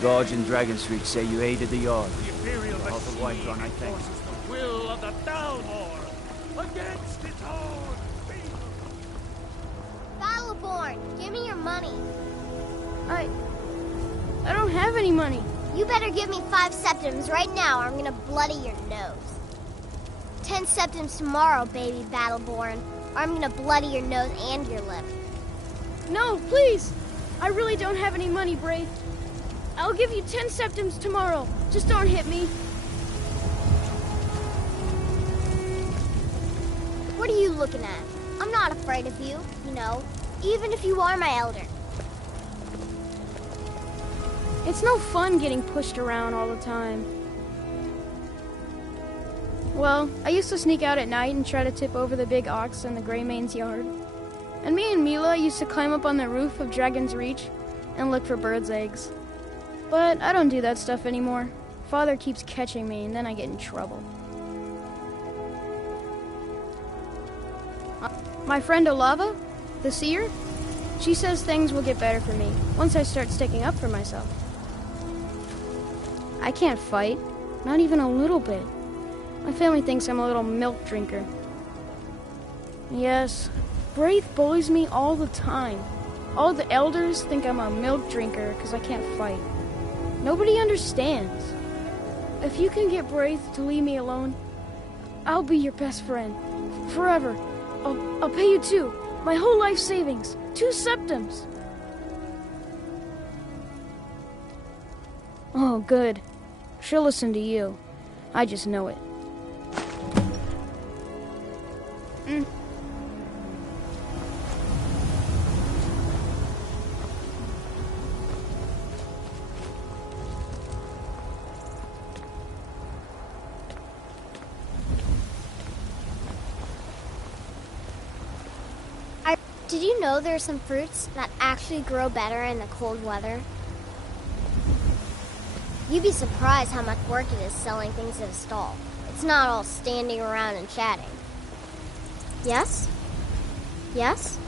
Guards in Dragonstreet say you aided the Yard. The Imperial House of machine Whiterun, I thank enforces the will of the Dalmor against its own people. Battleborn, give me your money. I don't have any money. You better give me 5 septims right now or I'm gonna bloody your nose. 10 septims tomorrow, baby Battleborn, or I'm gonna bloody your nose and your lip. No, please! I really don't have any money, Braith. I'll give you 10 septims tomorrow. Just don't hit me. What are you looking at? I'm not afraid of you, you know, even if you are my elder. It's no fun getting pushed around all the time. Well, I used to sneak out at night and try to tip over the big ox in the Greymane's yard. And me and Mila used to climb up on the roof of Dragon's Reach and look for birds' eggs. But I don't do that stuff anymore. Father keeps catching me and then I get in trouble. My friend Olava, the seer, she says things will get better for me once I start sticking up for myself. I can't fight, not even a little bit. My family thinks I'm a little milk drinker. Yes, Braith bullies me all the time. All the elders think I'm a milk drinker because I can't fight. Nobody understands. If you can get Braith to leave me alone, I'll be your best friend. Forever. I'll pay you 2. My whole life savings. 2 septims. Oh, good. She'll listen to you. I just know it. Did you know there are some fruits that actually grow better in the cold weather? You'd be surprised how much work it is selling things at a stall. It's not all standing around and chatting. Yes? Yes?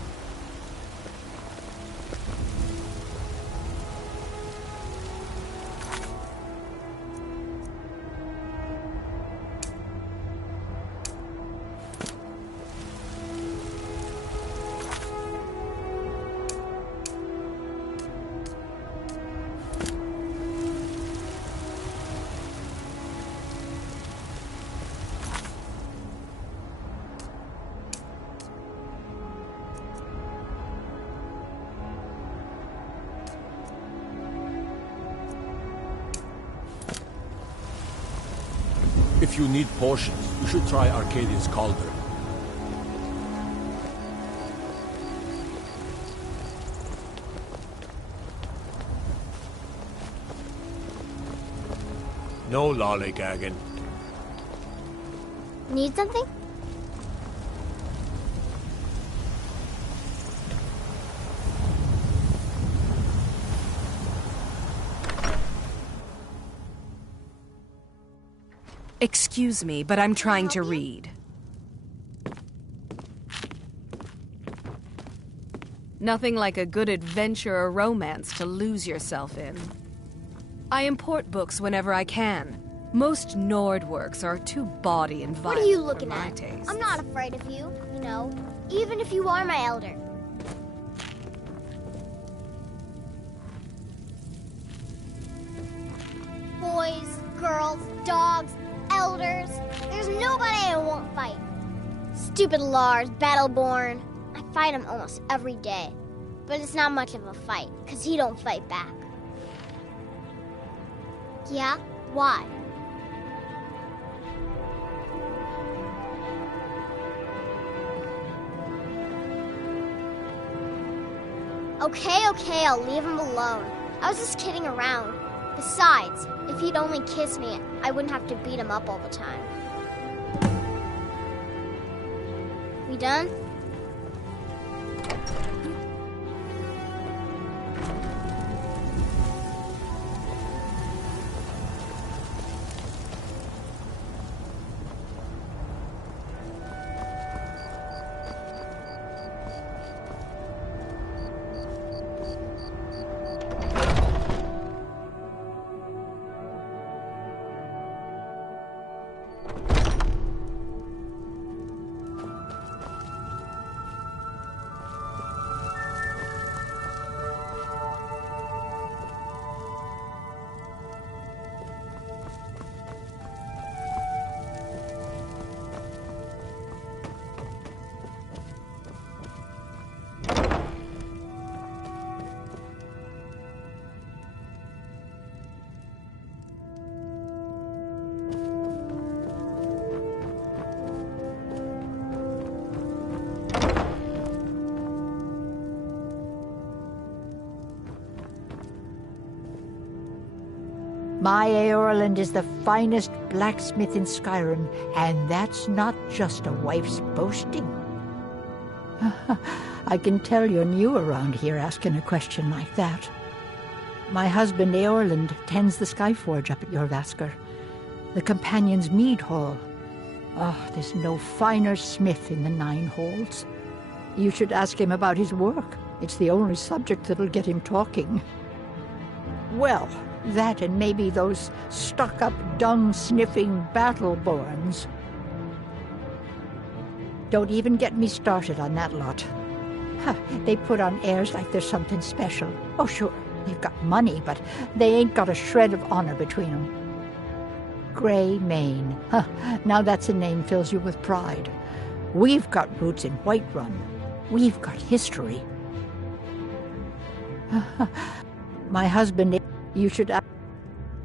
If you need potions, you should try Arcadia's Cauldron. No lollygagging. Need something? Excuse me, but I'm trying to read. Nothing like a good adventure or romance to lose yourself in. I import books whenever I can. Most Nord works are too bawdy and violent. What are you looking for my at? tastes. I'm not afraid of you, you know, even if you are my elder. Boys, girls, dogs, elders. There's nobody I won't fight. Stupid Lars, Battleborn. I fight him almost every day. But it's not much of a fight, because he don't fight back. Yeah? Why? Okay, I'll leave him alone. I was just kidding around. Besides, if he'd only kiss me, I wouldn't have to beat him up all the time. We done? My Eorland is the finest blacksmith in Skyrim, and that's not just a wife's boasting. I can tell you're new around here asking a question like that. My husband Eorland tends the Skyforge up at Jorvaskr, the Companion's Mead Hall. Oh, there's no finer smith in the Nine Halls. You should ask him about his work. It's the only subject that'll get him talking. Well, that and maybe those stuck-up, dung-sniffing Battleborns. Don't even get me started on that lot. They put on airs like there's something special. Oh, sure, they've got money, but they ain't got a shred of honor between them. Grey Mane. Now that's a name fills you with pride. We've got roots in Whiterun. We've got history. My husband, you should...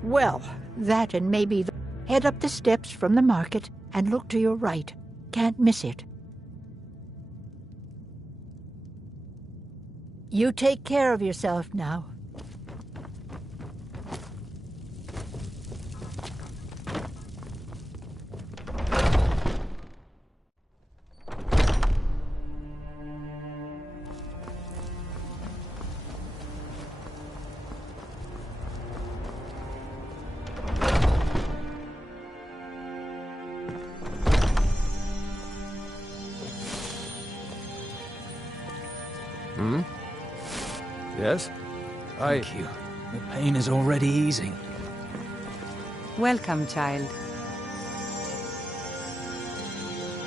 Well, that and maybe... Head up the steps from the market and look to your right. Can't miss it. You take care of yourself now. Yes? Thank you. The pain is already easing. Welcome, child.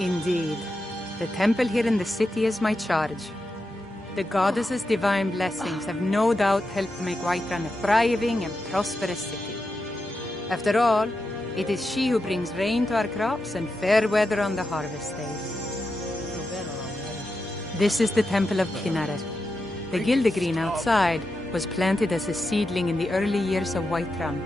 Indeed. The temple here in the city is my charge. The goddess's divine blessings have no doubt helped make Whiterun a thriving and prosperous city. After all, it is she who brings rain to our crops and fair weather on the harvest days. This is the Temple of Kinnareth. The Gildegreen outside was planted as a seedling in the early years of Whiterun.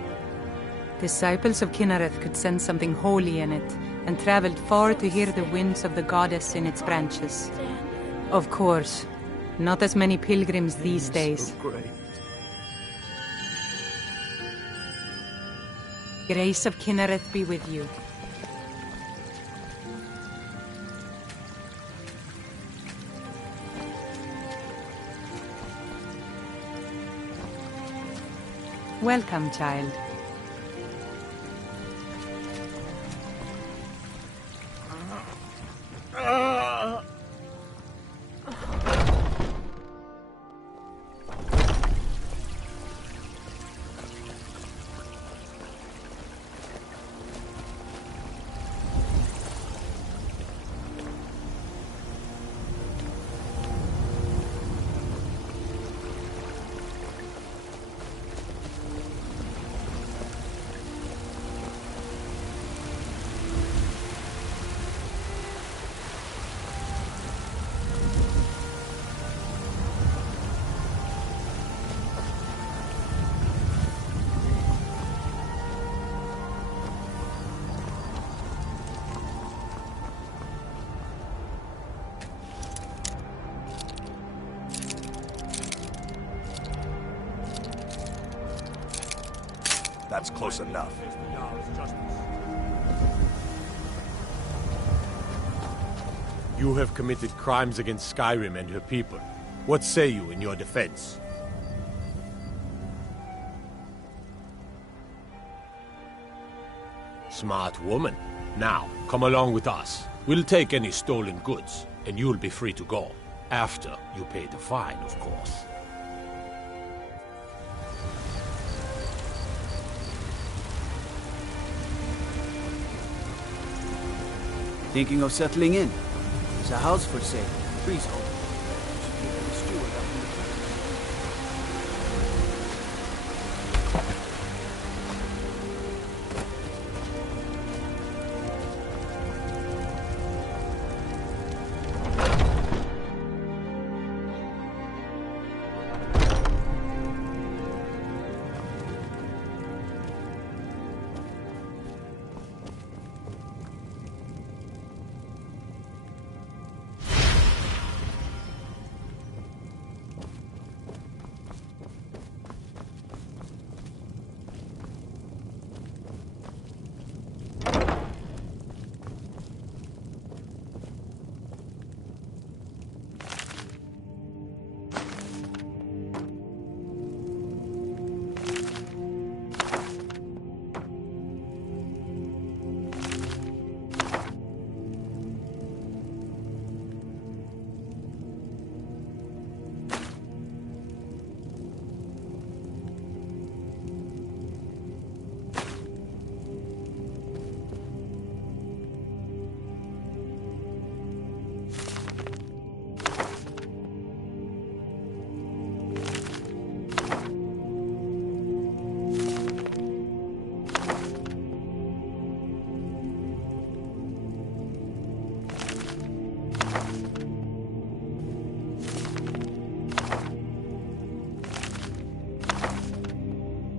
Disciples of Kinnareth could sense something holy in it, and traveled far to hear the winds of the goddess in its branches. Of course, not as many pilgrims these days. Grace of Kinnareth be with you. Welcome, child. That's close enough. You have committed crimes against Skyrim and her people. What say you in your defense? Smart woman. Now, come along with us. We'll take any stolen goods, and you'll be free to go. After you pay the fine, of course. Thinking of settling in? There's a house for sale. Freehold. Should give the steward up in the front.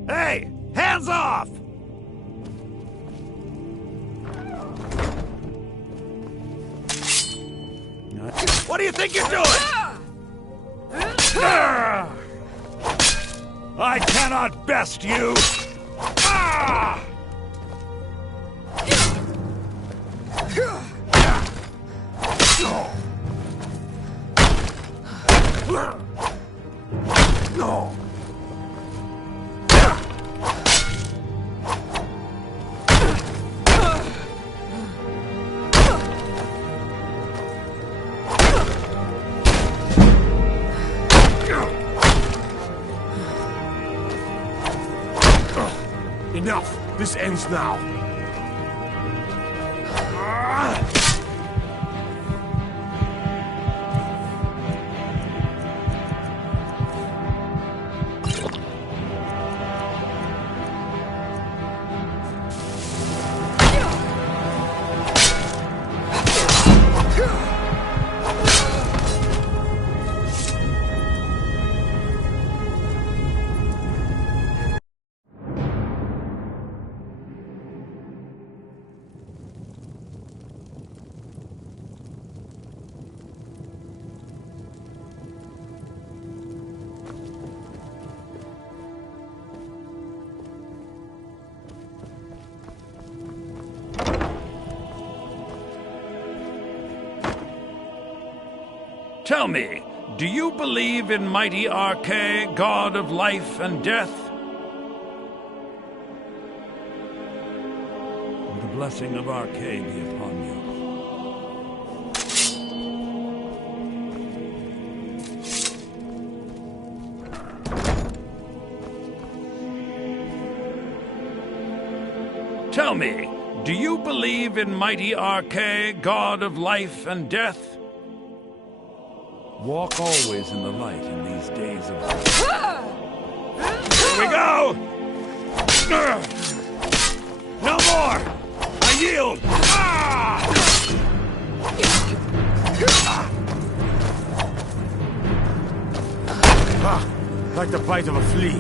Hey! Hands off! What do you think you're doing? I cannot best you! Ah! No! Enough! This ends now. Tell me, do you believe in mighty Arche, god of life and death? The blessing of Arche be upon you. Tell me, do you believe in mighty Arche, god of life and death? Walk always in the light in these days of... Here we go! No more! I yield! Like the bite of a flea.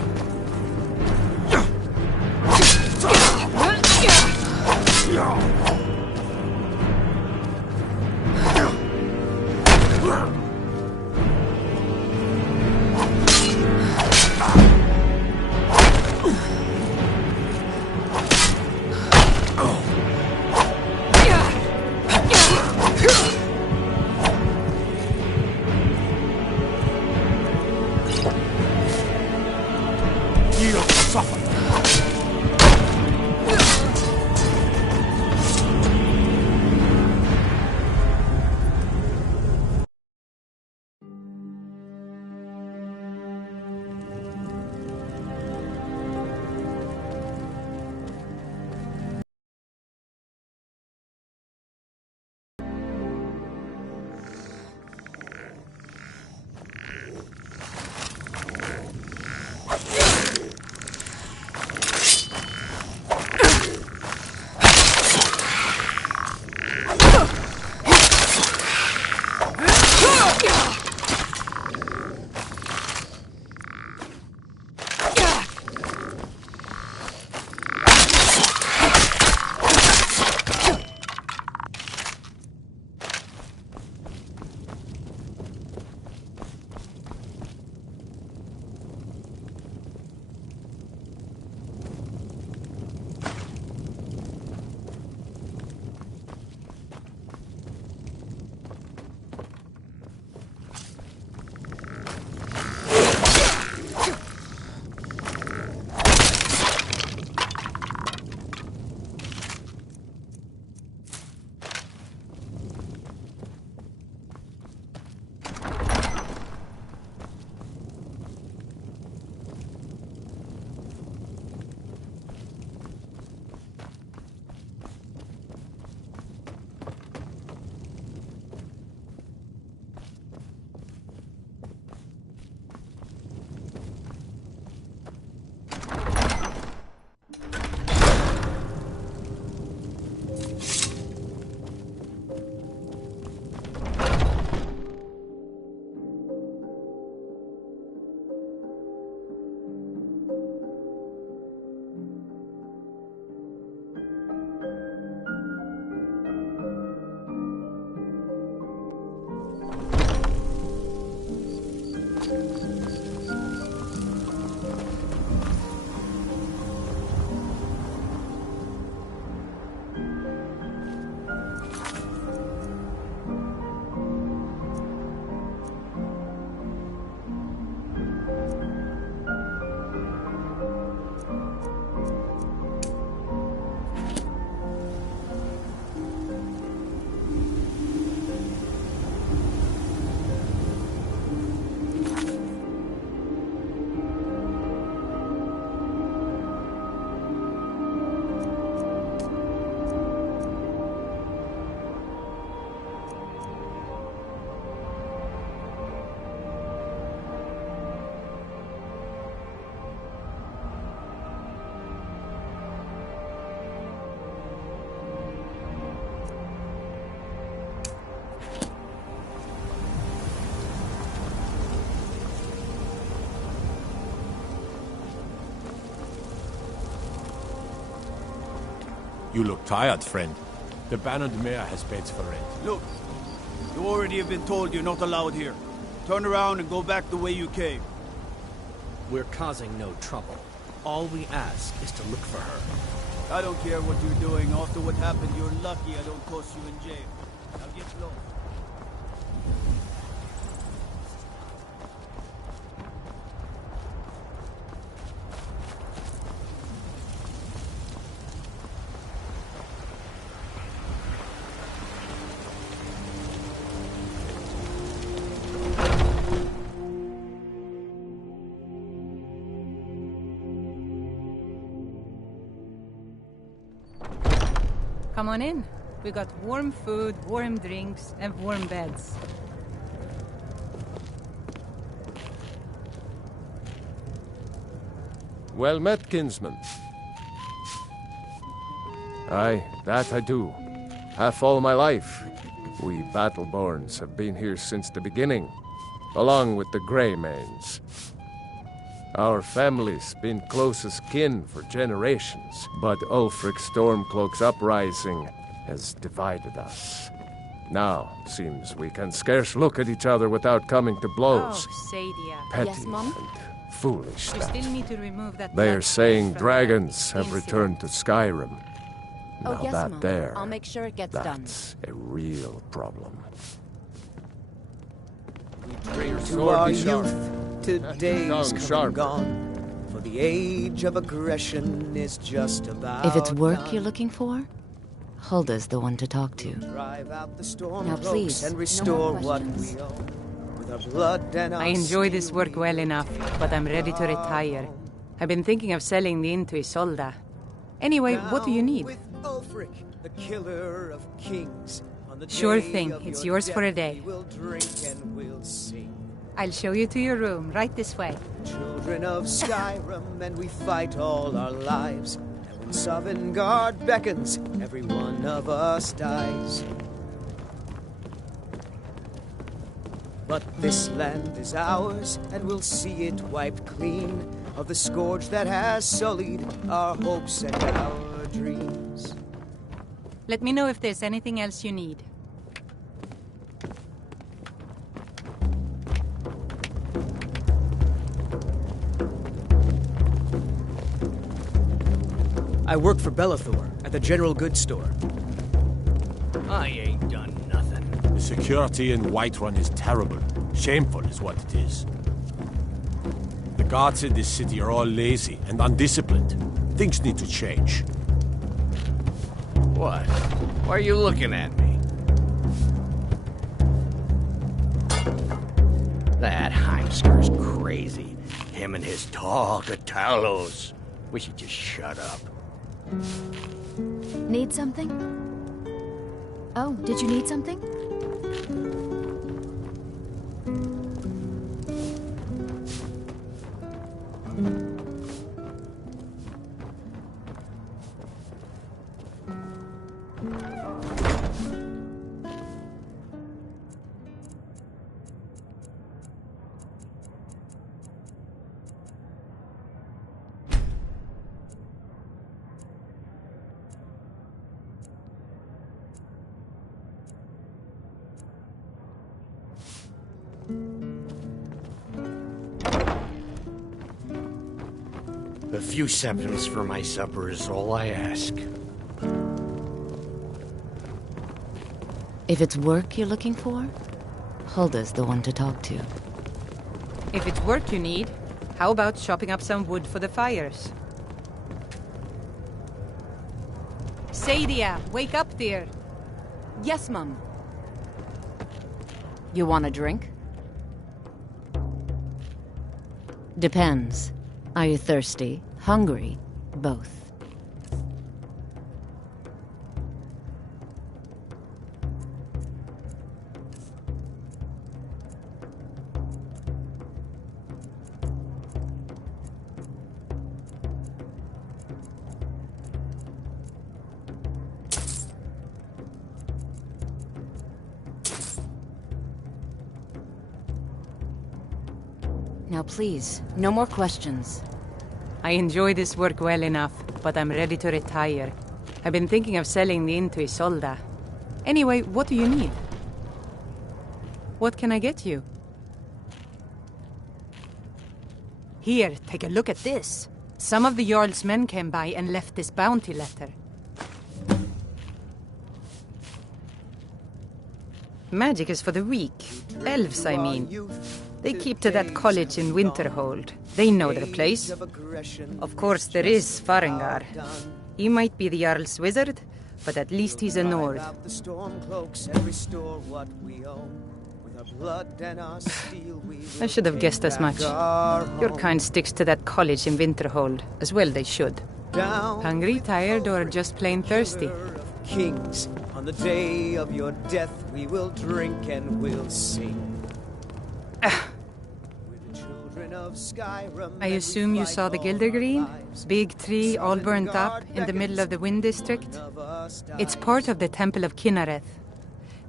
You look tired, friend. The Baron Mare has beds for rent. Look, you already have been told you're not allowed here. Turn around and go back the way you came. We're causing no trouble. All we ask is to look for her. I don't care what you're doing. After what happened, you're lucky I don't toss you in jail. Now get low. Come on in. We got warm food, warm drinks, and warm beds. Well met, kinsman. Aye, that I do. Half all my life. We Battleborns have been here since the beginning, along with the Greymanes. Our family's been closest kin for generations, but Ulfric Stormcloak's uprising has divided us. Now, seems we can scarce look at each other without coming to blows. Oh, Sadia. Petty Yes, Mom? and foolish. You that. still need to remove that... They're blood saying from dragons that have incident. returned to Skyrim. Oh, Now yes, that Mom. there, I'll make sure it gets done. that's a real problem. To our youth, today's Tongue come sharper. and gone. For the age of aggression is just about If it's work done. you're looking for, Hulda's the one to talk to. Drive out the storm Now, cloaks please, and no restore more what questions. we own. With our blood and our I enjoy this steel work well enough, but I'm ready to retire. I've been thinking of selling the inn to Isolda. Anyway, what do you need? With Ulfric, the killer of kings. On the Sure day thing. of It's your yours for a death, day. we will drink and we'll sing. I'll show you to your room, right this way. Children of Skyrim, and we fight all our lives. And when Sovngarde beckons, every one of us dies. But this land is ours, and we'll see it wiped clean of the scourge that has sullied our hopes and our dreams. Let me know if there's anything else you need. I work for Bellathor at the General Goods Store. I ain't done nothing. The security in Whiterun is terrible. Shameful is what it is. The guards in this city are all lazy and undisciplined. Things need to change. What? Why are you looking at me? That Heimsker's crazy. Him and his talk of Talos. We should just shut up. Need something? Oh, did you need something? A few septims for my supper is all I ask. If it's work you're looking for, Hulda's the one to talk to. If it's work you need, how about chopping up some wood for the fires? Sadia, wake up, dear. Yes, Mum. You want a drink? Depends. Are you thirsty? Hungry? Both. Now please, no more questions. I enjoy this work well enough, but I'm ready to retire. I've been thinking of selling the inn to Isolda. Anyway, what do you need? What can I get you? Here, take a look at this. Some of the Jarl's men came by and left this bounty letter. Magic is for the weak. Elves, I mean. They keep to that college in Winterhold. They know their place. Of course, there is Farengar. He might be the Jarl's wizard, but at least he's a Nord. I should have guessed as much. Your kind sticks to that college in Winterhold. As well they should. Hungry, tired, or just plain thirsty? Kings, on the day of your death, we will drink and we'll sing. Of Skyrim, I assume you saw the Gildergreen? Big tree, all burnt up, in the middle of the Wind District? It's part of the Temple of Kinnareth.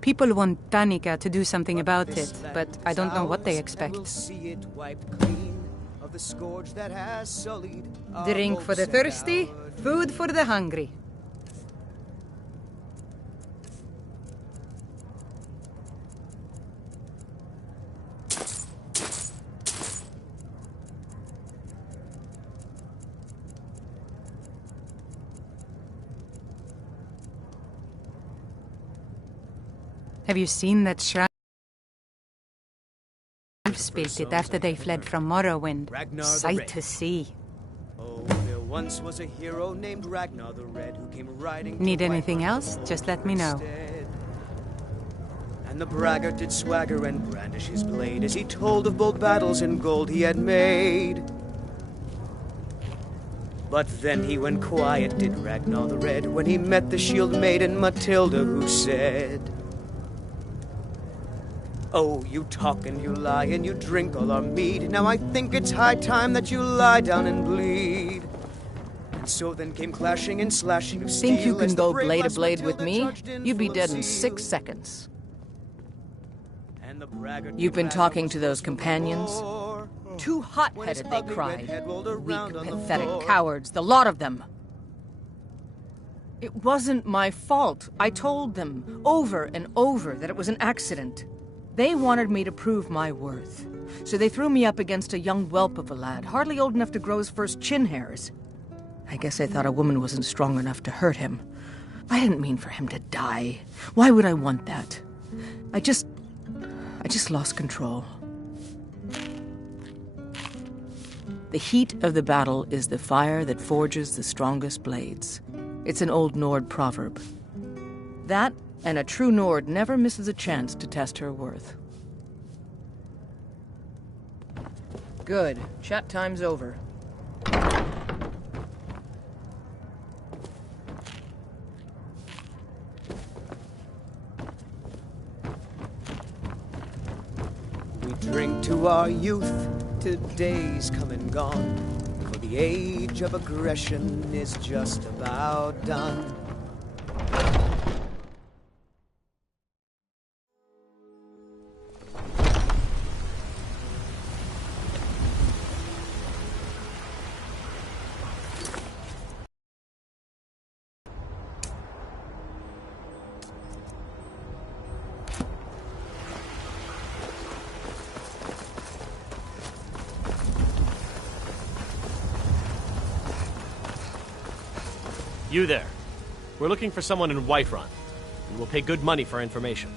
People want Danica to do something about it, but I don't know what they expect. Drink for the thirsty, food for the hungry. Have you seen that shrine? Wolves built it after they fled from Morrowind. Sight to see. Oh, there once was a hero named Ragnar the Red who came riding. Need anything else? Just let me know. And the braggart did swagger and brandish his blade as he told of bold battles and gold he had made. But then he went quiet, did Ragnar the Red, when he met the shield maiden Matilda, who said, "Oh, you talk and you lie and you drink all our mead. Now I think it's high time that you lie down and bleed." And so then came clashing and slashing of steel. Think you can go blade to blade with me? You'd be dead in 6 seconds. You've been talking to those companions? Too hot-headed, they cried. Weak, pathetic cowards, the lot of them. It wasn't my fault. I told them over and over that it was an accident. They wanted me to prove my worth. So they threw me up against a young whelp of a lad, hardly old enough to grow his first chin hairs. I guess I thought a woman wasn't strong enough to hurt him. I didn't mean for him to die. Why would I want that? I just lost control. The heat of the battle is the fire that forges the strongest blades. It's an old Nord proverb. That, and a true Nord never misses a chance to test her worth. Good. Chat time's over. We drink to our youth, to days come and gone, for the age of aggression is just about done. You there. We're looking for someone in Whiterun. We will pay good money for information.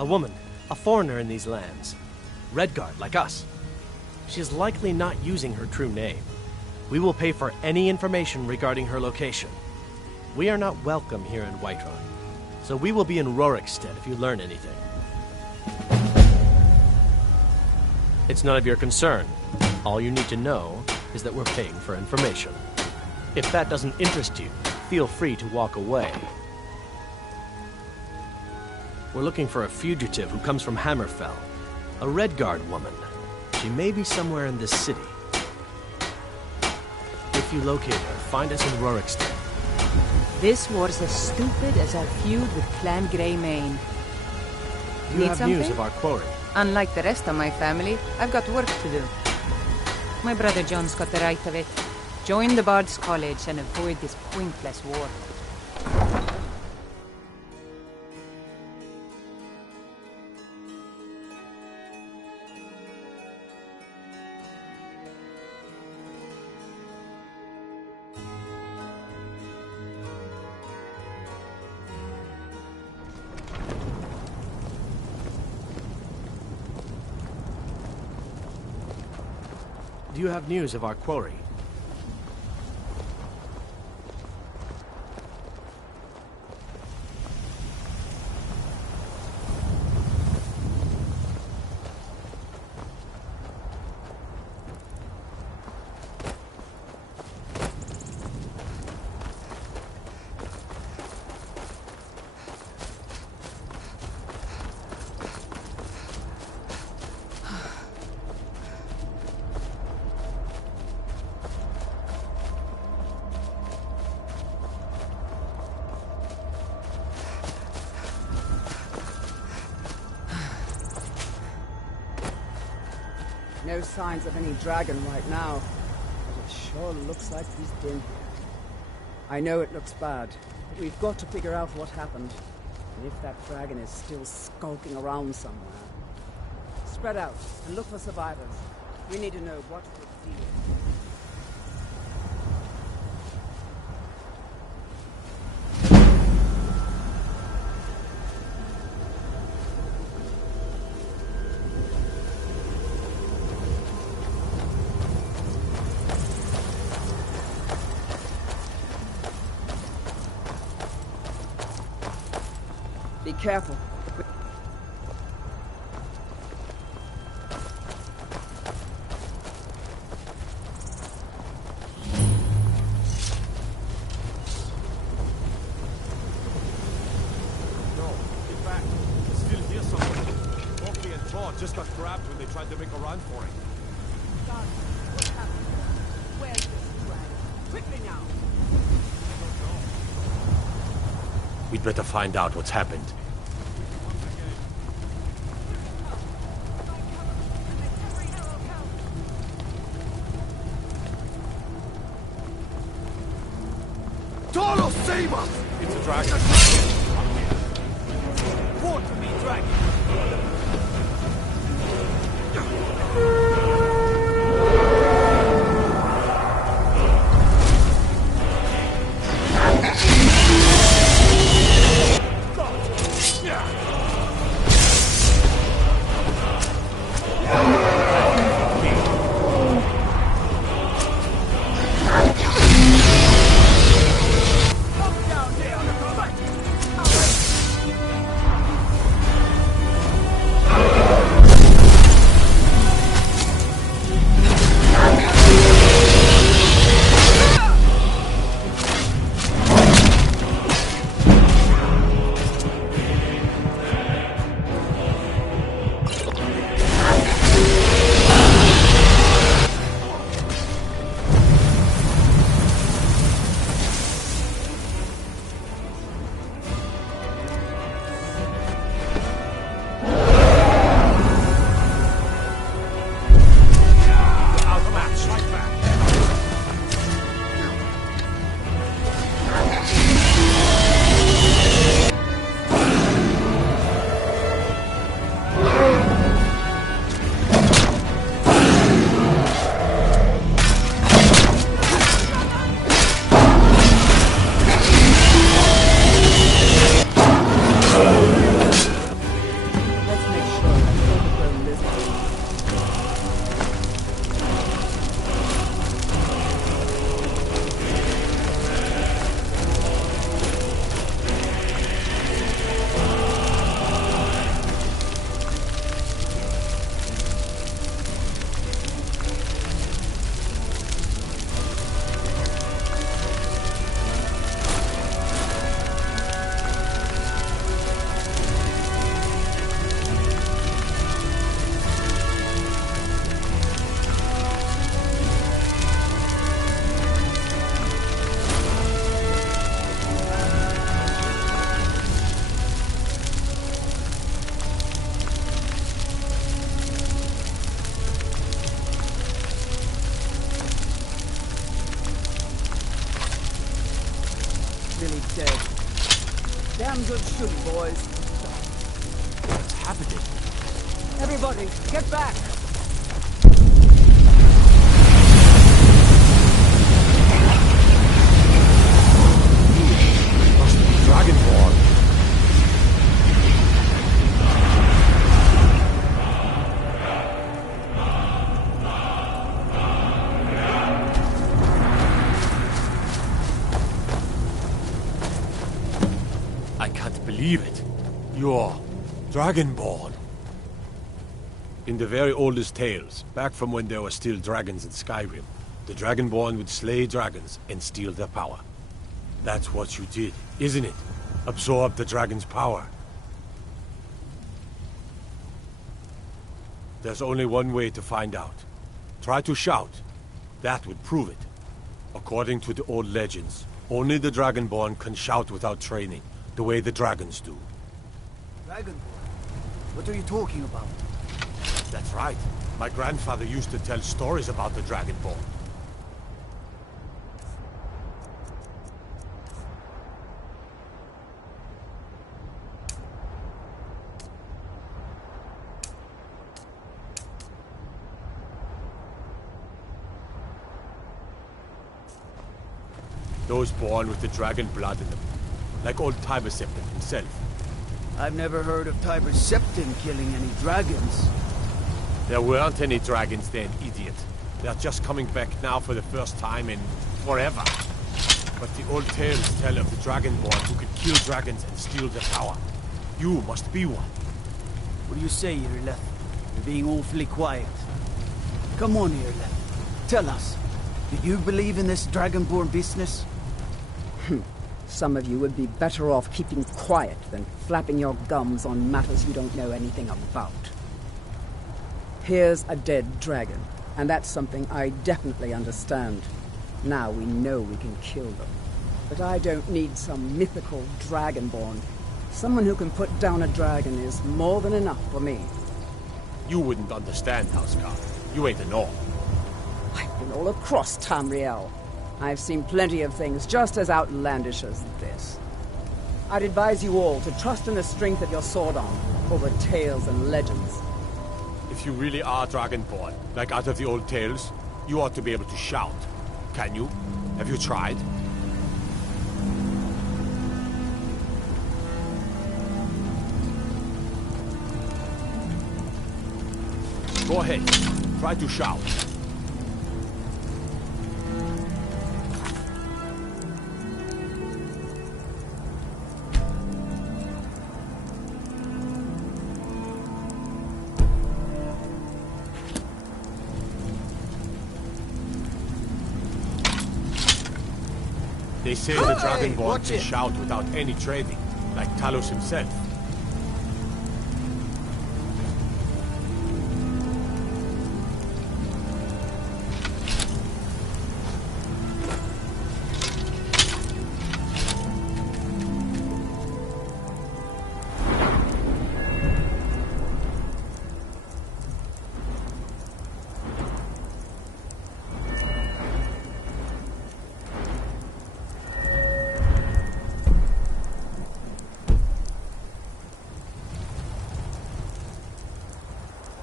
A woman, a foreigner in these lands. Redguard, like us. She is likely not using her true name. We will pay for any information regarding her location. We are not welcome here in Whiterun, so we will be in Rorikstead if you learn anything. It's none of your concern. All you need to know is that we're paying for information. If that doesn't interest you, feel free to walk away. We're looking for a fugitive who comes from Hammerfell. A Redguard woman. She may be somewhere in this city. If you locate her, find us in Rorikstead. This war's as stupid as our feud with Clan Greymane. You Need have something? news of our quarry. Unlike the rest of my family, I've got work to do. My brother John's got the right of it. Join the Bard's College and avoid this pointless war. Do you have news of our quarry? No signs of any dragon right now, but it sure looks like he's been here. I know it looks bad, but we've got to figure out what happened, and if that dragon is still skulking around somewhere. Spread out and look for survivors. We need to know what we're dealing with. Be careful. Just got grabbed when they tried to make a run for it. God, what happened? Where's this dragon? Quickly now! We'd better find out what's happened. Tolo, save us! It's a dragon. Fought to me, dragon. dead. Damn good shooting, boys. What's happening? Everybody, get back! Must be Dragonborn. I can't believe it. You're Dragonborn. In the very oldest tales, back from when there were still dragons in Skyrim, the Dragonborn would slay dragons and steal their power. That's what you did, isn't it? Absorb the dragon's power. There's only one way to find out. Try to shout. That would prove it. According to the old legends, only the Dragonborn can shout without training, the way the dragons do. Dragonborn? What are you talking about? That's right. My grandfather used to tell stories about the Dragonborn. Those born with the dragon blood in them. Like old Tiber Septim himself. I've never heard of Tiber Septim killing any dragons. There weren't any dragons then, idiot. They're just coming back now for the first time in forever. But the old tales tell of the Dragonborn who could kill dragons and steal their power. You must be one. What do you say, Irleth? You're being awfully quiet. Come on, Irleth. Tell us. Do you believe in this Dragonborn business? Some of you would be better off keeping quiet than flapping your gums on matters you don't know anything about. Here's a dead dragon, and that's something I definitely understand. Now we know we can kill them. But I don't need some mythical Dragonborn. Someone who can put down a dragon is more than enough for me. You wouldn't understand, Housecarl. You ain't a North. I've been all across Tamriel. I've seen plenty of things just as outlandish as this. I'd advise you all to trust in the strength of your sword arm over tales and legends. If you really are Dragonborn, like out of the old tales, you ought to be able to shout. Can you? Have you tried? Go ahead. Try to shout. They say the Dragonborn can shout without any training, like Talos himself.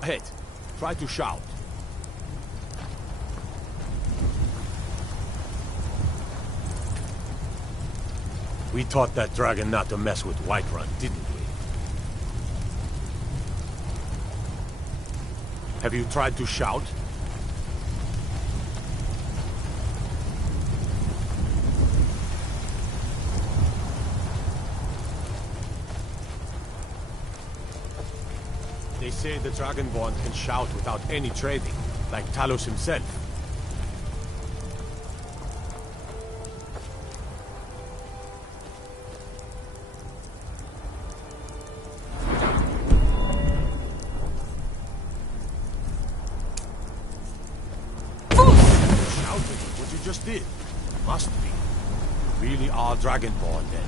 Ahead. Try to shout. We taught that dragon not to mess with Whiterun, didn't we? Have you tried to shout? They say the Dragonborn can shout without any training, like Talos himself. Shouting what you just did. Must be. You really are Dragonborn then.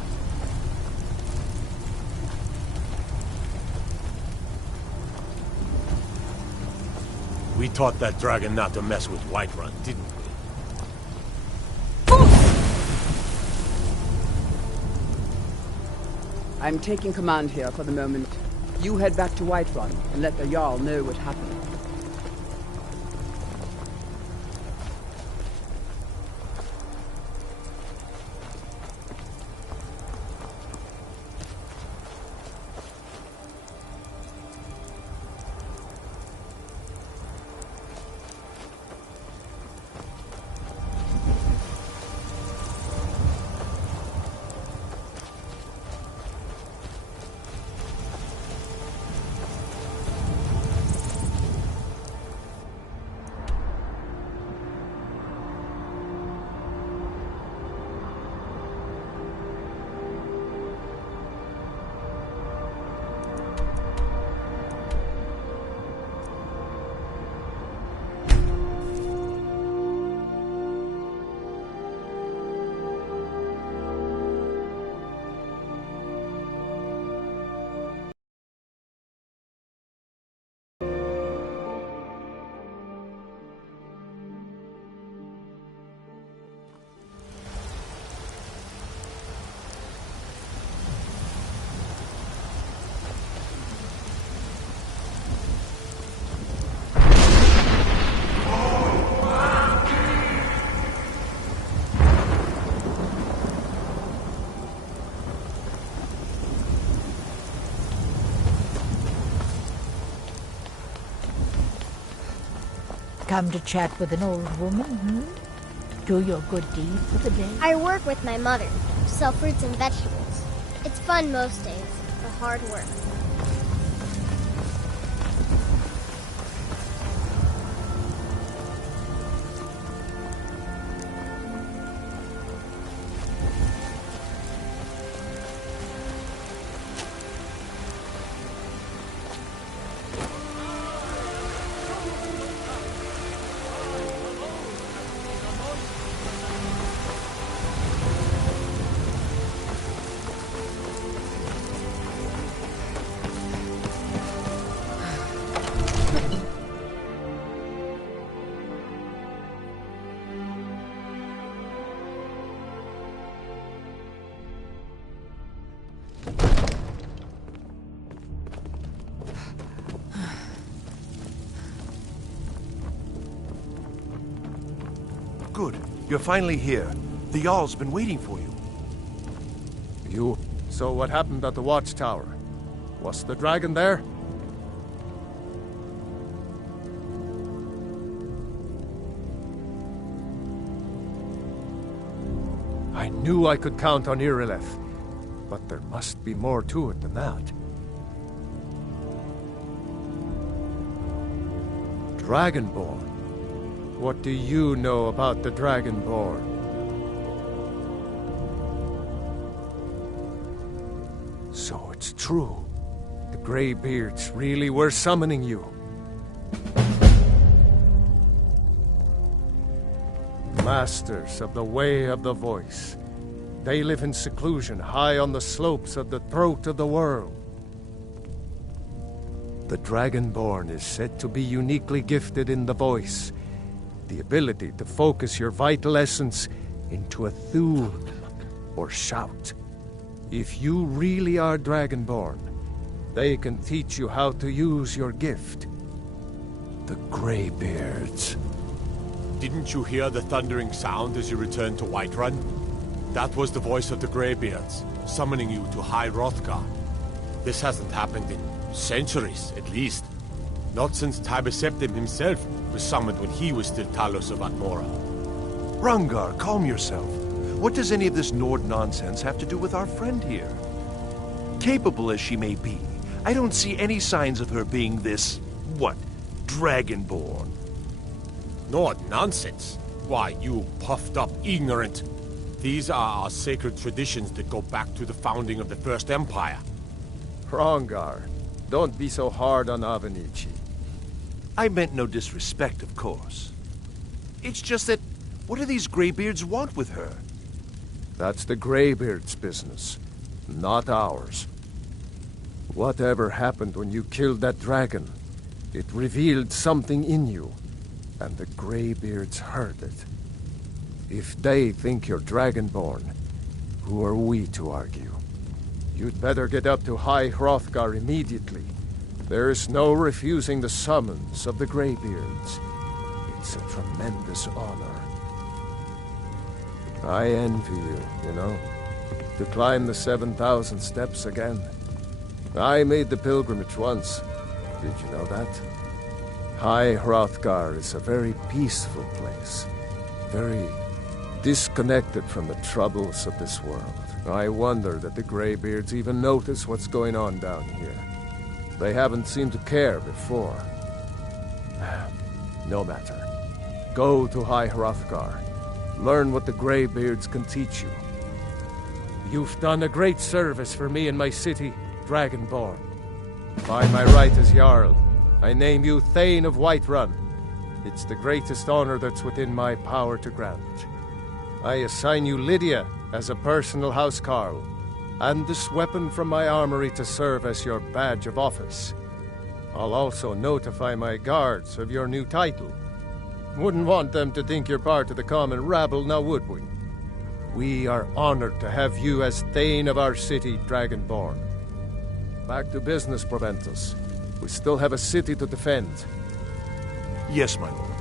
We taught that dragon not to mess with Whiterun, didn't we? I'm taking command here for the moment. You head back to Whiterun and let the Jarl know what happened. Come to chat with an old woman, Do your good deed for the day? I work with my mother, sell fruits and vegetables. It's fun most days, but hard work. Good. You're finally here. The Jarl's been waiting for you. You? So what happened at the watchtower? Was the dragon there? I knew I could count on Irileth, but there must be more to it than that. Dragonborn? What do you know about the Dragonborn? So it's true. The Greybeards really were summoning you. Masters of the Way of the Voice. They live in seclusion high on the slopes of the throat of the world. The Dragonborn is said to be uniquely gifted in the voice, the ability to focus your vital essence into a thule or shout. If you really are Dragonborn, they can teach you how to use your gift. The Greybeards. Didn't you hear the thundering sound as you returned to Whiterun? That was the voice of the Greybeards, summoning you to High Hrothgar. This hasn't happened in centuries, at least. Not since Tiber Septim himself was summoned when he was still Talos of Atmora. Rungar, calm yourself. What does any of this Nord nonsense have to do with our friend here? Capable as she may be, I don't see any signs of her being this, Dragonborn. Nord nonsense? Why, you puffed up ignorant. These are our sacred traditions that go back to the founding of the First Empire. Hrongar, don't be so hard on Avenici. I meant no disrespect, of course. It's just that, what do these Greybeards want with her? That's the Greybeards' business, not ours. Whatever happened when you killed that dragon, it revealed something in you, and the Greybeards heard it. If they think you're Dragonborn, who are we to argue? You'd better get up to High Hrothgar immediately. There is no refusing the summons of the Greybeards. It's a tremendous honor. I envy you know, to climb the 7,000 steps again. I made the pilgrimage once. Did you know that? High Hrothgar is a very peaceful place. Very disconnected from the troubles of this world. I wonder that the Greybeards even notice what's going on down here. They haven't seemed to care before. No matter. Go to High Hrothgar. Learn what the Greybeards can teach you. You've done a great service for me and my city, Dragonborn. By my right as Jarl, I name you Thane of Whiterun. It's the greatest honor that's within my power to grant. I assign you Lydia as a personal housecarl, and this weapon from my armory to serve as your badge of office. I'll also notify my guards of your new title. Wouldn't want them to think you're part of the common rabble, now would we? We are honored to have you as Thane of our city, Dragonborn. Back to business, Proventus. We still have a city to defend. Yes, my lord.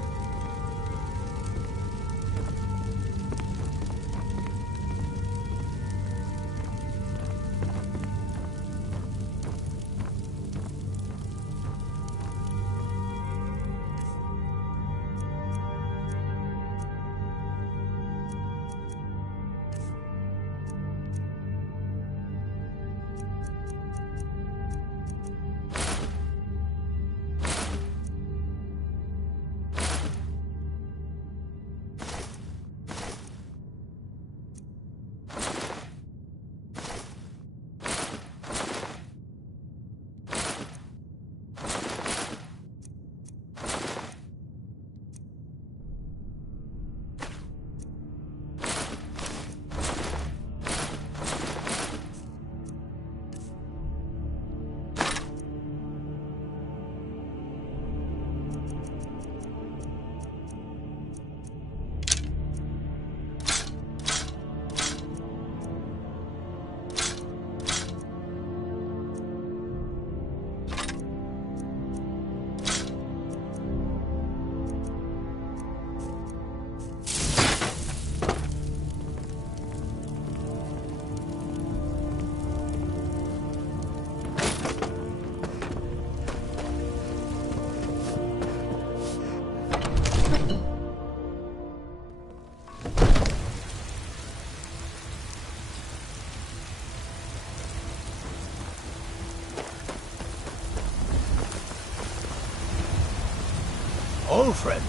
Old friend,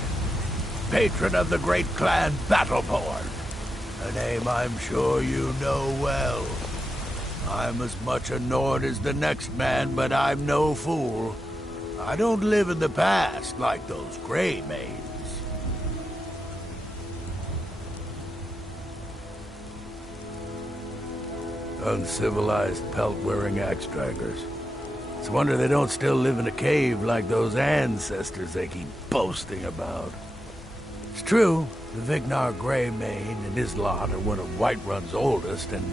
patron of the great clan Battleborn, a name I'm sure you know well. I'm as much a Nord as the next man, but I'm no fool. I don't live in the past like those Grey Maids. Uncivilized pelt-wearing axe-draggers. It's a wonder they don't still live in a cave like those ancestors they keep boasting about. It's true, the Vignar Greymane and his lot are one of Whiterun's oldest and,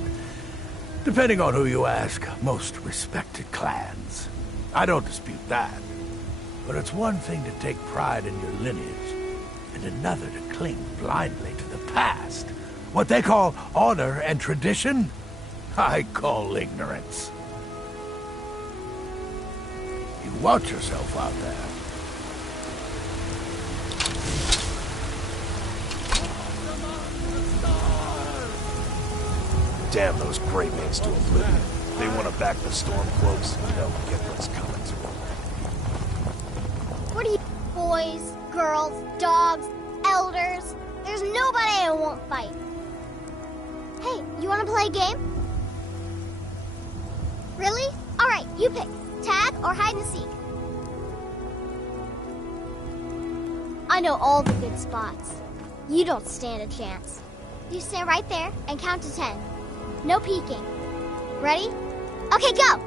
depending on who you ask, most respected clans. I don't dispute that. But it's one thing to take pride in your lineage, and another to cling blindly to the past. What they call honor and tradition, I call ignorance. You watch yourself out there. Damn those Grey Maids to oblivion. They want to back the Stormcloaks. They'll get what's coming to them. What are you, boys, girls, dogs, elders? There's nobody I won't fight. Hey, you want to play a game? Really? All right, you pick. Tag or hide and seek? I know all the good spots. You don't stand a chance. You stand right there and count to 10. No peeking. Ready? Okay, go!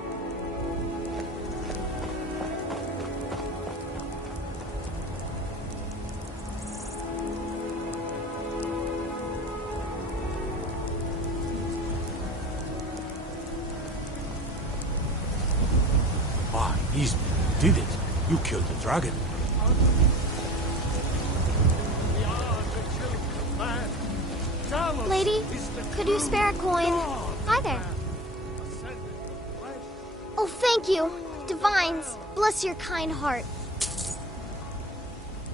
did it. You killed the dragon. Lady, could you spare a coin? Hi there. Oh, thank you. Divines, bless your kind heart.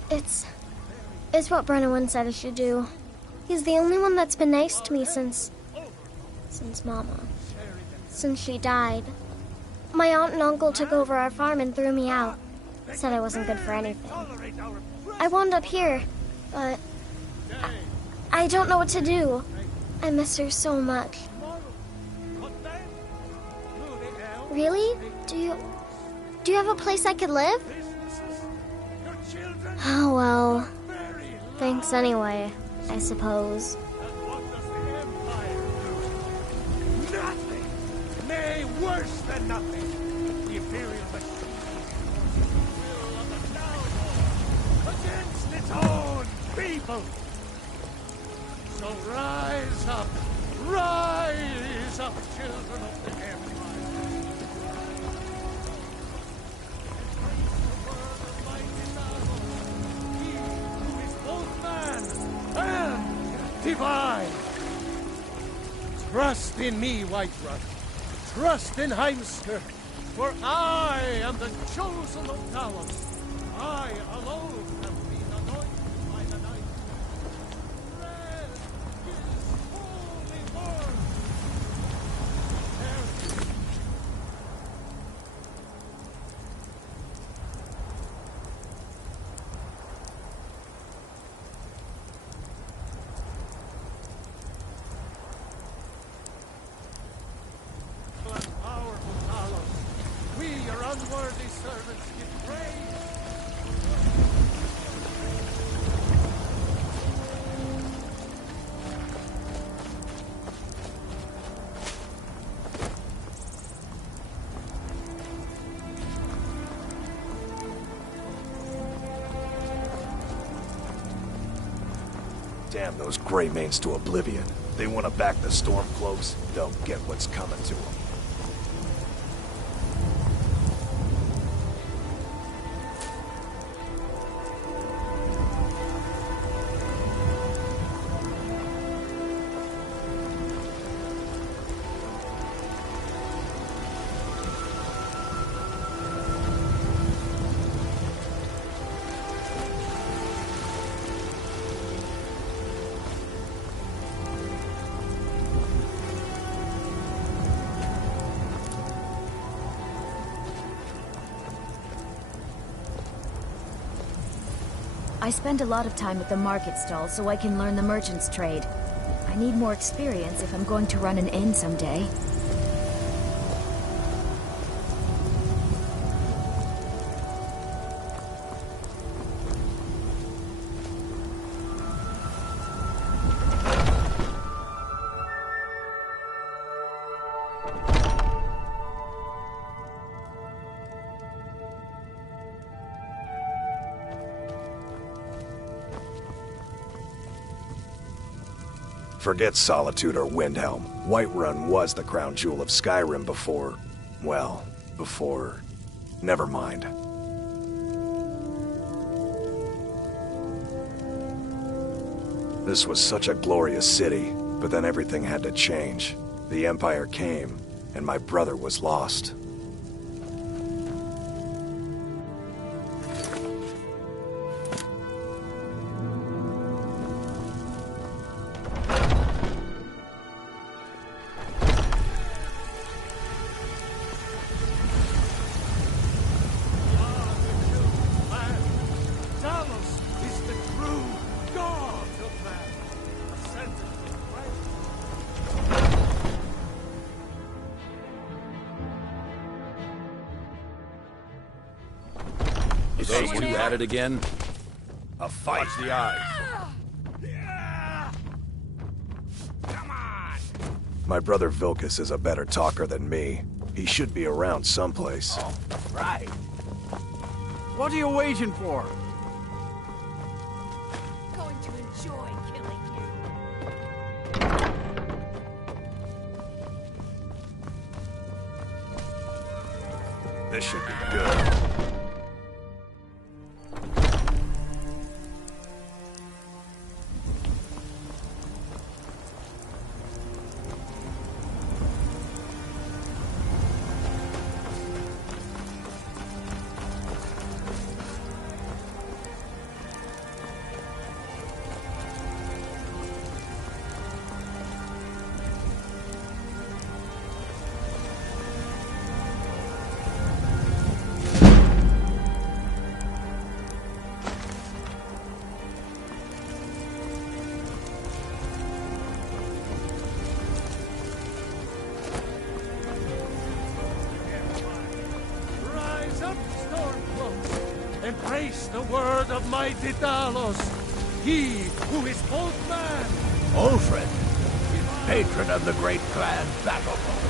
It's what Brennan said I should do. He's the only one that's been nice to me since Mama. Since she died. My aunt and uncle took over our farm and threw me out. Said I wasn't good for anything. I wound up here, but I don't know what to do. I miss her so much. Really? Do you have a place I could live? Oh, well. Thanks anyway, I suppose. Nothing! Nay, worse than nothing! The Imperial machine will of the downfall against its own people! So rise up, children of the Empire! Divine! Trust in me, Whiterun. Trust in Heimskr, for I am the chosen of Talos. I alone have been anointed by the night. Red is holy word. Unworthy servants give praise. Damn those Greymanes to oblivion. They want to back the Stormcloaks, they'll get what's coming to them. I spend a lot of time at the market stall so I can learn the merchant's trade. I need more experience if I'm going to run an inn someday. Forget Solitude or Windhelm. Whiterun was the crown jewel of Skyrim before... well, before... never mind. This was such a glorious city, but then everything had to change. The Empire came, and my brother was lost. Those two at it again? A fight. Watch the eyes. My brother Vilkas is a better talker than me. He should be around someplace. Oh, right. What are you waiting for? Going to enjoy killing you. This should be good. mighty Talos, he who is both man. Ulfred, patron of the great clan Battleborn.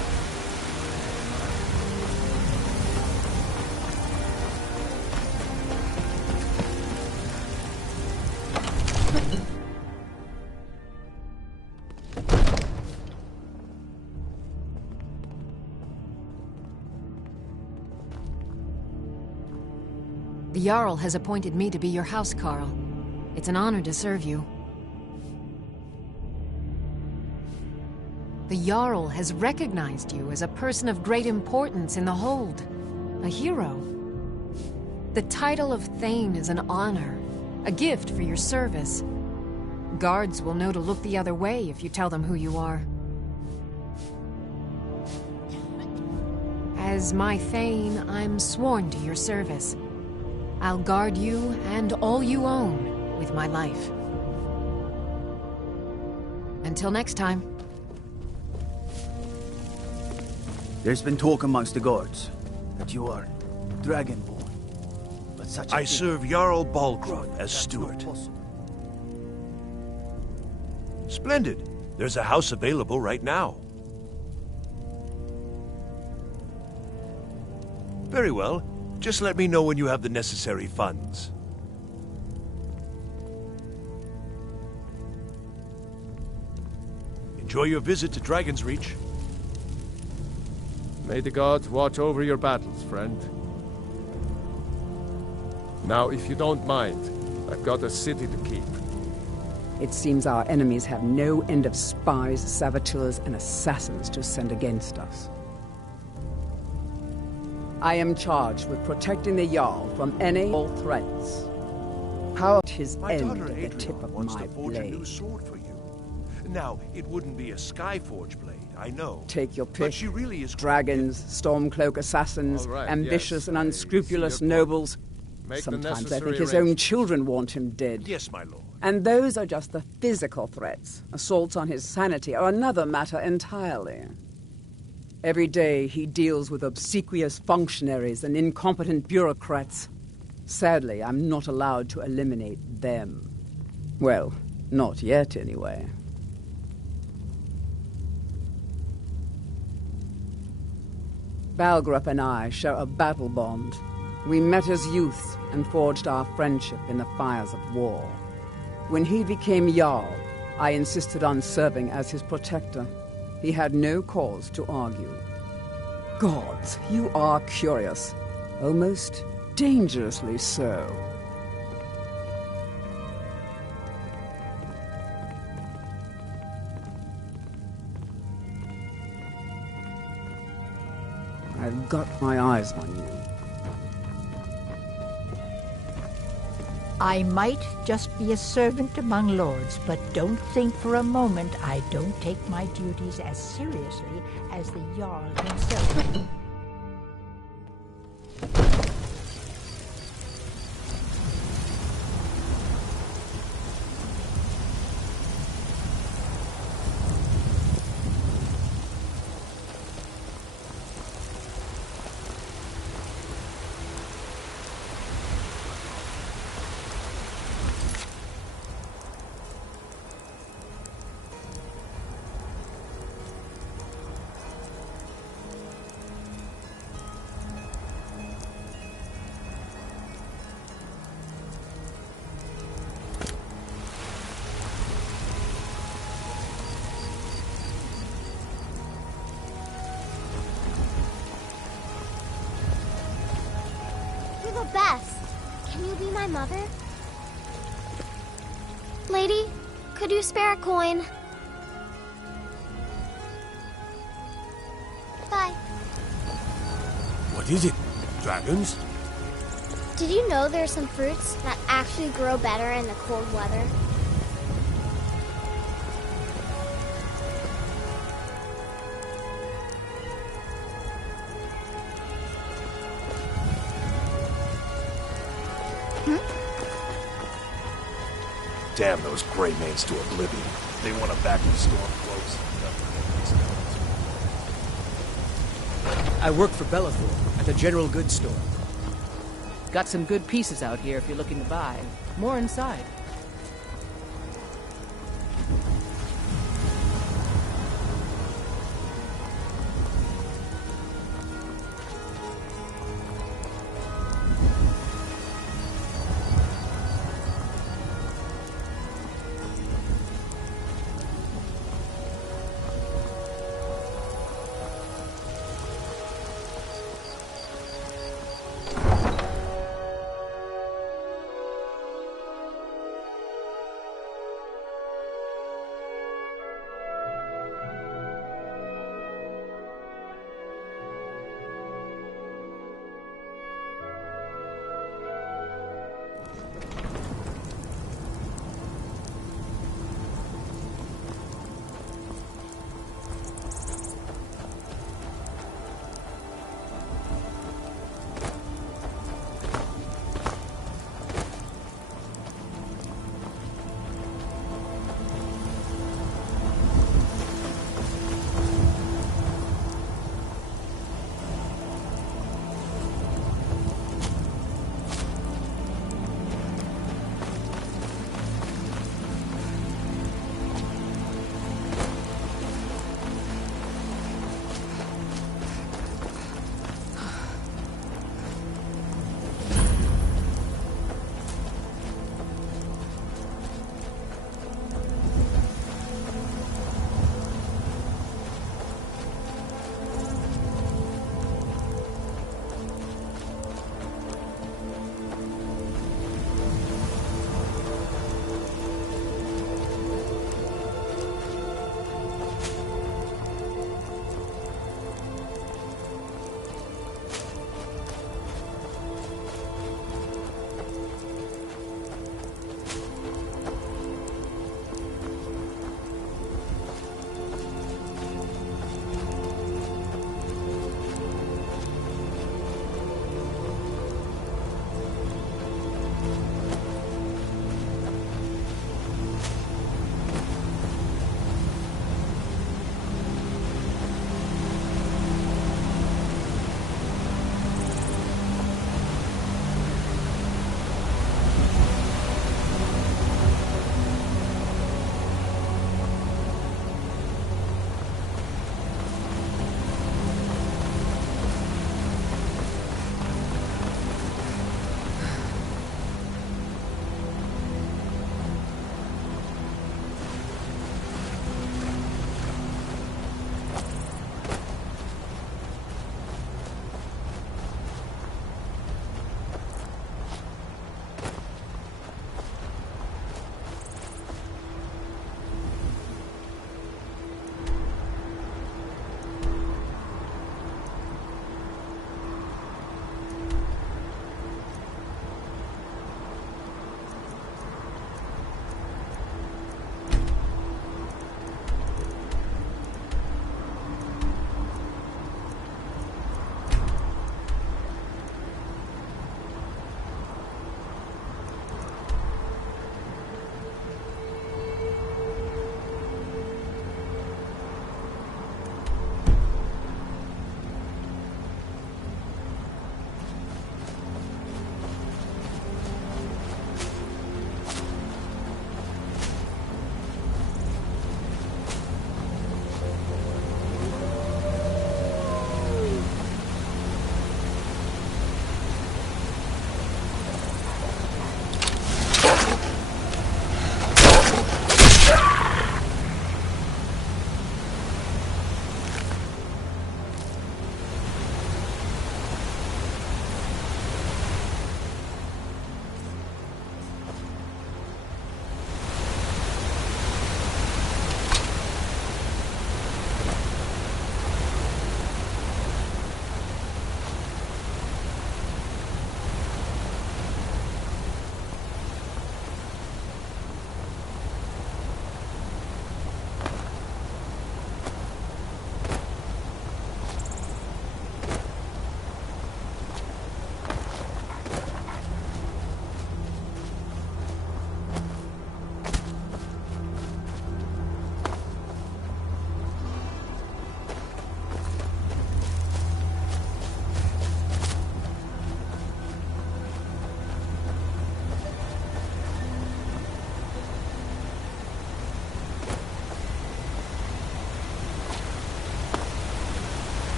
The Jarl has appointed me to be your housecarl. It's an honor to serve you. The Jarl has recognized you as a person of great importance in the Hold. A hero. The title of Thane is an honor, a gift for your service. Guards will know to look the other way if you tell them who you are. As my Thane, I'm sworn to your service. I'll guard you and all you own with my life. Until next time. There's been talk amongst the guards that you are Dragonborn. But such a I serve Jarl Balgruuf as steward. Splendid. There's a house available right now. Very well. Just let me know when you have the necessary funds. Enjoy your visit to Dragon's Reach. May the gods watch over your battles, friend. Now, if you don't mind, I've got a city to keep. It seems our enemies have no end of spies, saboteurs, and assassins to send against us. I am charged with protecting the Jarl from any all threats. How about his end at the tip of my blade? A new sword for you. Now, it wouldn't be a Skyforge blade, I know. Take your pick. But she really is dragons, Stormcloak assassins, right, ambitious yes, and I unscrupulous see your point. nobles. Make the Sometimes I necessary think his own children want him dead. Yes, my lord. And those are just the physical threats. Assaults on his sanity are another matter entirely. Every day he deals with obsequious functionaries and incompetent bureaucrats. Sadly, I'm not allowed to eliminate them. Well, not yet, anyway. Balgruuf and I share a battle bond. We met as youths and forged our friendship in the fires of war. When he became Jarl, I insisted on serving as his protector. He had no cause to argue. Gods, you are curious. Almost dangerously so. I've got my eyes on you. I might just be a servant among lords, but don't think for a moment I don't take my duties as seriously as the Jarl himself. You're the best. Can you be my mother? Lady, could you spare a coin? Bye. What is it? Dragons? Did you know there are some fruits that actually grow better in the cold weather? Damn those gray mains to oblivion. They want to back the Stormcloaks. I work for Bellathor at the general goods store. Got some good pieces out here if you're looking to buy. More inside.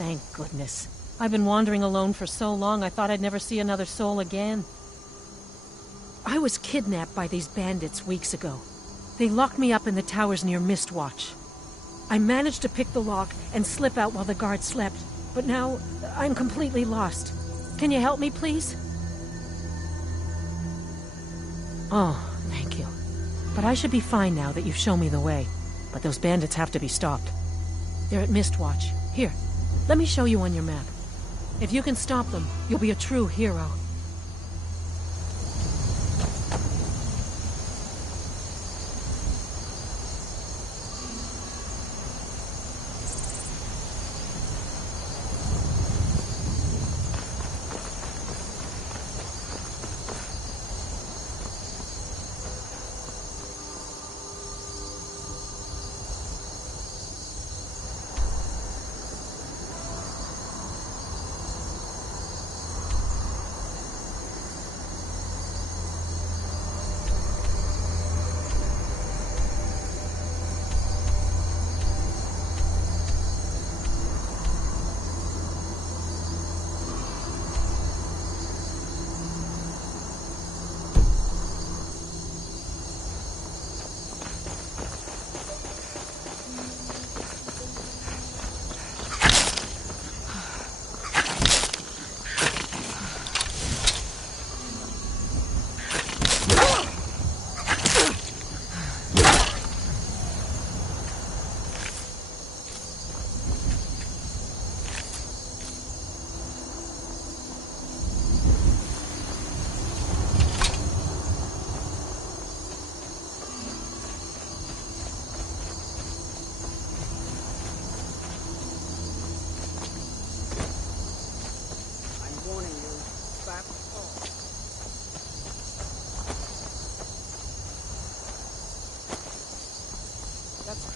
Thank goodness. I've been wandering alone for so long, I thought I'd never see another soul again. I was kidnapped by these bandits weeks ago. They locked me up in the towers near Mistwatch. I managed to pick the lock and slip out while the guard slept, but now I'm completely lost. Can you help me, please? Oh, thank you. But I should be fine now that you've shown me the way. But those bandits have to be stopped. They're at Mistwatch. Here, let me show you on your map. If you can stop them, you'll be a true hero.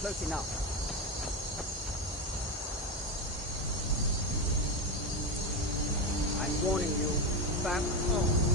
Close enough. I'm warning you. Back off.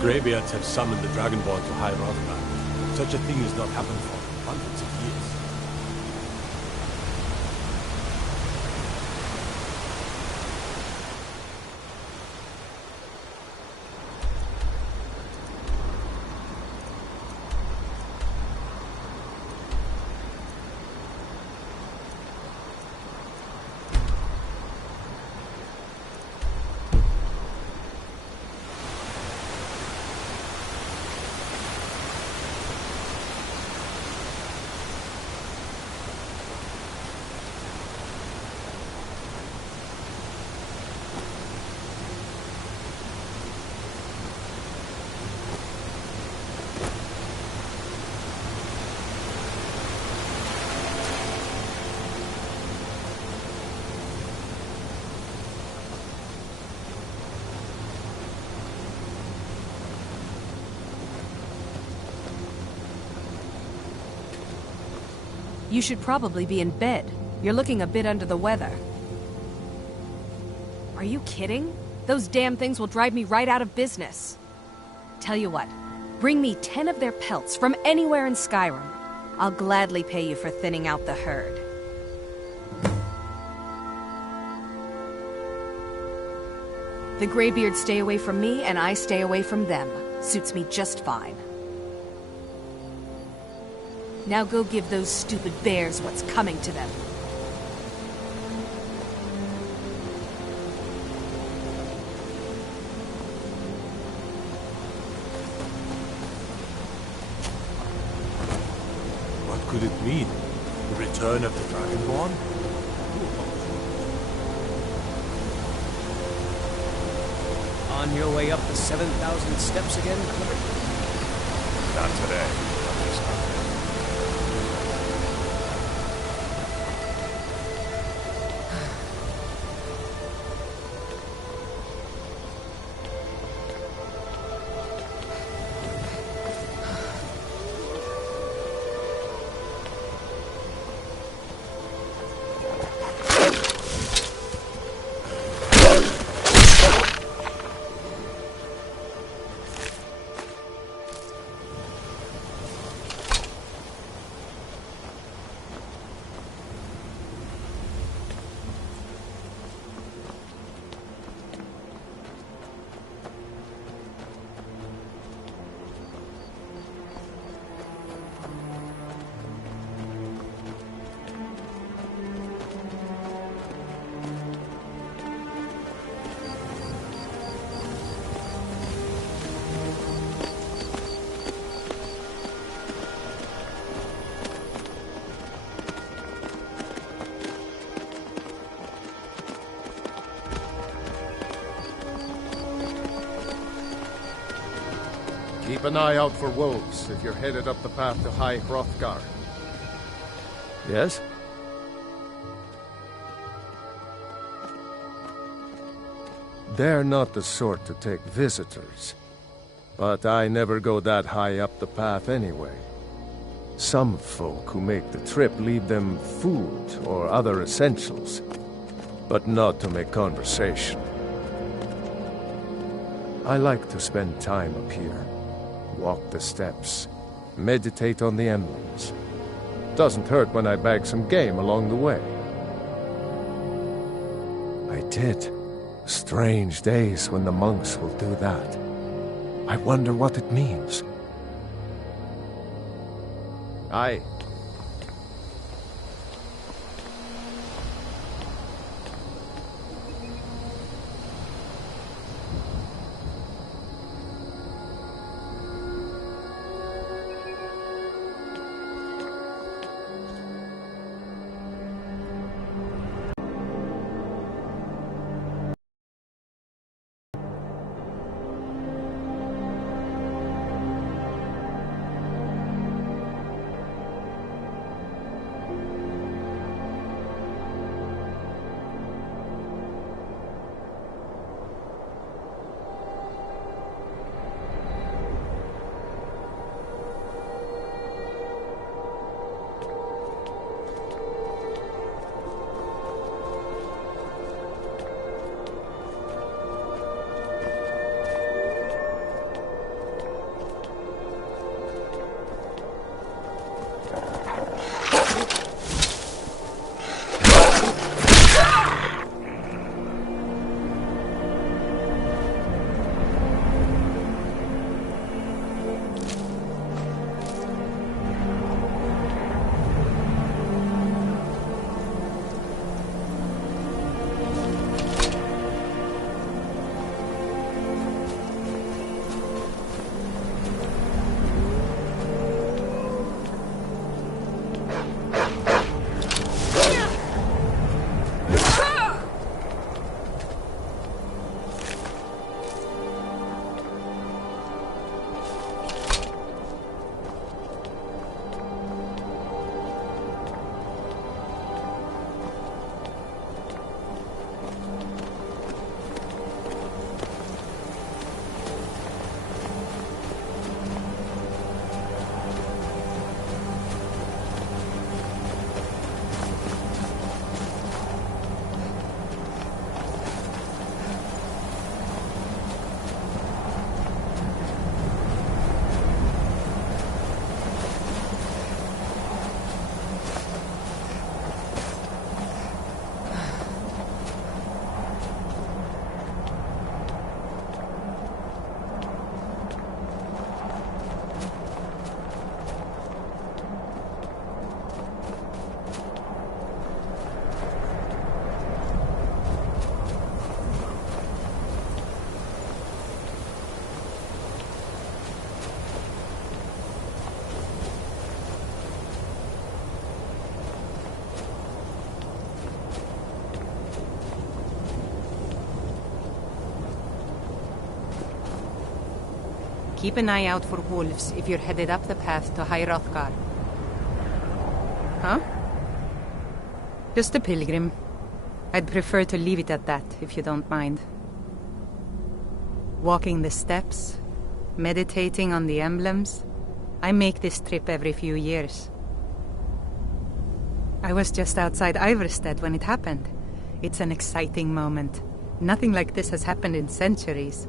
Greybeards have summoned the Dragonborn to High Rothgar. Such a thing has not happened for hundreds of years. You should probably be in bed. You're looking a bit under the weather. Are you kidding? Those damn things will drive me right out of business. Tell you what, bring me 10 of their pelts from anywhere in Skyrim. I'll gladly pay you for thinning out the herd. The Greybeards stay away from me, and I stay away from them. Suits me just fine. Now go give those stupid bears what's coming to them. What could it mean? The return of the Dragonborn? On your way up the 7,000 steps again, Clifford? Not today. I'm just hungry. Keep an eye out for wolves if you're headed up the path to High Hrothgar. Yes? They're not the sort to take visitors. But I never go that high up the path anyway. Some folk who make the trip leave them food or other essentials, but not to make conversation. I like to spend time up here. Walk the steps, meditate on the emblems. Doesn't hurt when I bag some game along the way. I did. Strange days when the monks will do that. I wonder what it means. Aye. Keep an eye out for wolves if you're headed up the path to High Hrothgar. Huh? Just a pilgrim. I'd prefer to leave it at that, if you don't mind. Walking the steps, meditating on the emblems. I make this trip every few years. I was just outside Iverstead when it happened. It's an exciting moment. Nothing like this has happened in centuries.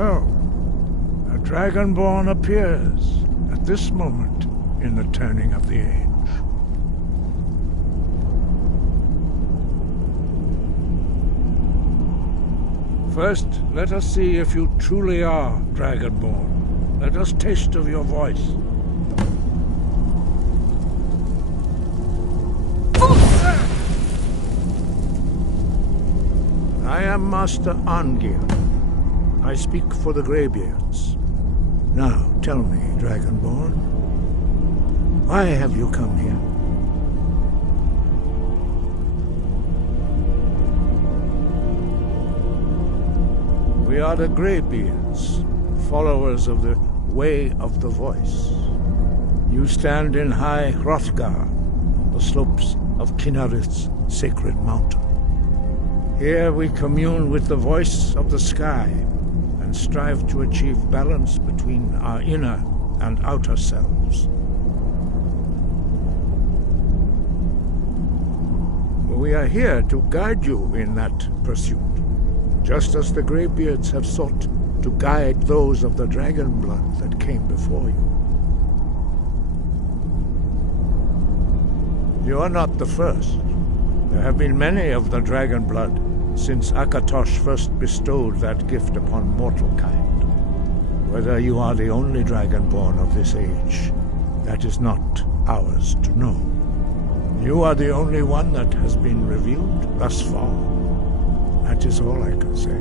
So, a Dragonborn appears at this moment in the turning of the age. First, let us see if you truly are Dragonborn. Let us taste of your voice. I am Master Angir. I speak for the Greybeards. Now, tell me, Dragonborn, why have you come here? We are the Greybeards, followers of the Way of the Voice. You stand in high Hrothgar, on the slopes of Kinarith's sacred mountain. Here we commune with the voice of the sky and strive to achieve balance between our inner and outer selves. We are here to guide you in that pursuit, just as the Greybeards have sought to guide those of the dragon blood that came before you. You are not the first. There have been many of the dragon blood since Akatosh first bestowed that gift upon mortal kind. Whether you are the only dragonborn of this age, that is not ours to know. You are the only one that has been revealed thus far. That is all I can say.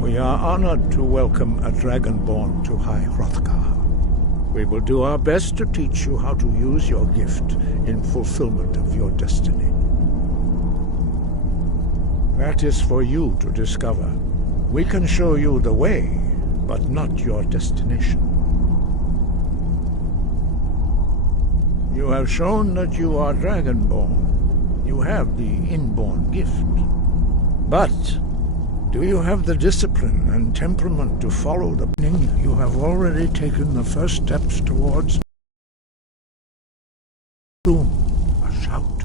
We are honored to welcome a dragonborn to High Hrothgar. We will do our best to teach you how to use your gift in fulfillment of your destiny. That is for you to discover. We can show you the way, but not your destination. You have shown that you are dragonborn. You have the inborn gift. But do you have the discipline and temperament to follow the planning? You have already taken the first steps towards boom, a shout.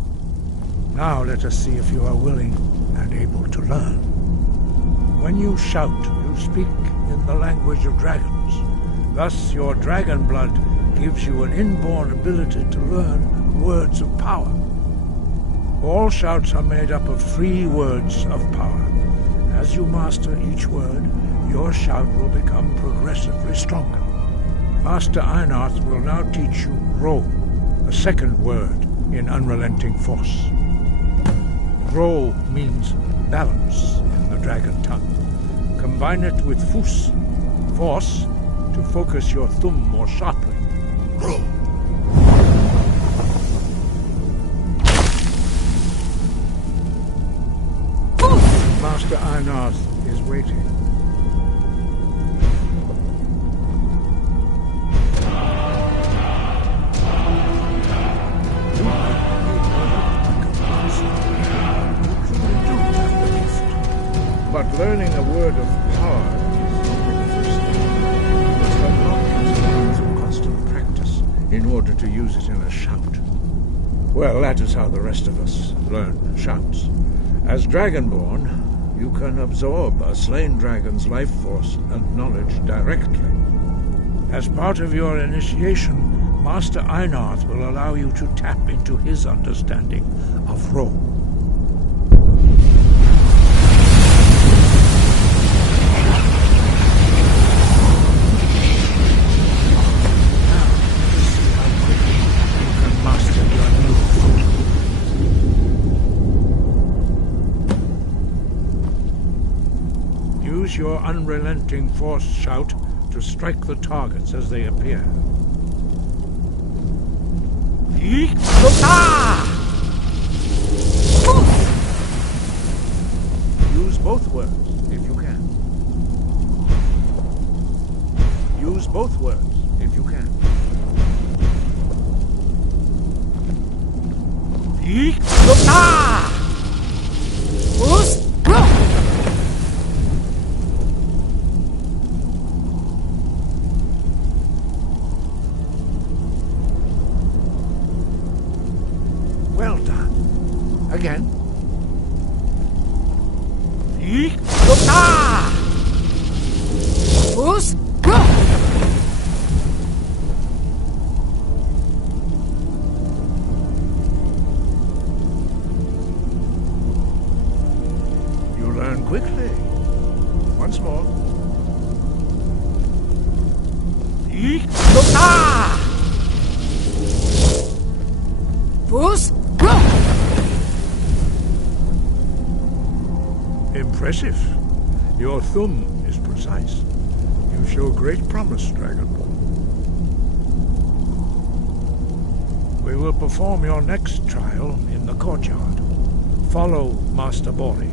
Now let us see if you are willing and able to learn. When you shout, you speak in the language of dragons. Thus your dragon blood gives you an inborn ability to learn words of power. All shouts are made up of 3 words of power. As you master each word, your shout will become progressively stronger. Master Einarth will now teach you Ro, a second word in unrelenting force. Ro means balance in the dragon tongue. Combine it with Fus, force, to focus your thumb more sharply. Ro. Master Einarth is waiting. But learning a word of power is only the first step. You must unlock its power through constant practice in order to use it in a shout. Well, that is how the rest of us learn shouts. As Dragonborn, you can absorb a slain dragon's life force and knowledge directly. As part of your initiation, Master Einarth will allow you to tap into his understanding of Ro. Use your unrelenting force shout to strike the targets as they appear. Use both words if you can. Use both words if you can. Well done. Again. Impressive. Your thumb is precise. You show great promise, Dragonborn. We will perform your next trial in the courtyard. Follow Master Bori.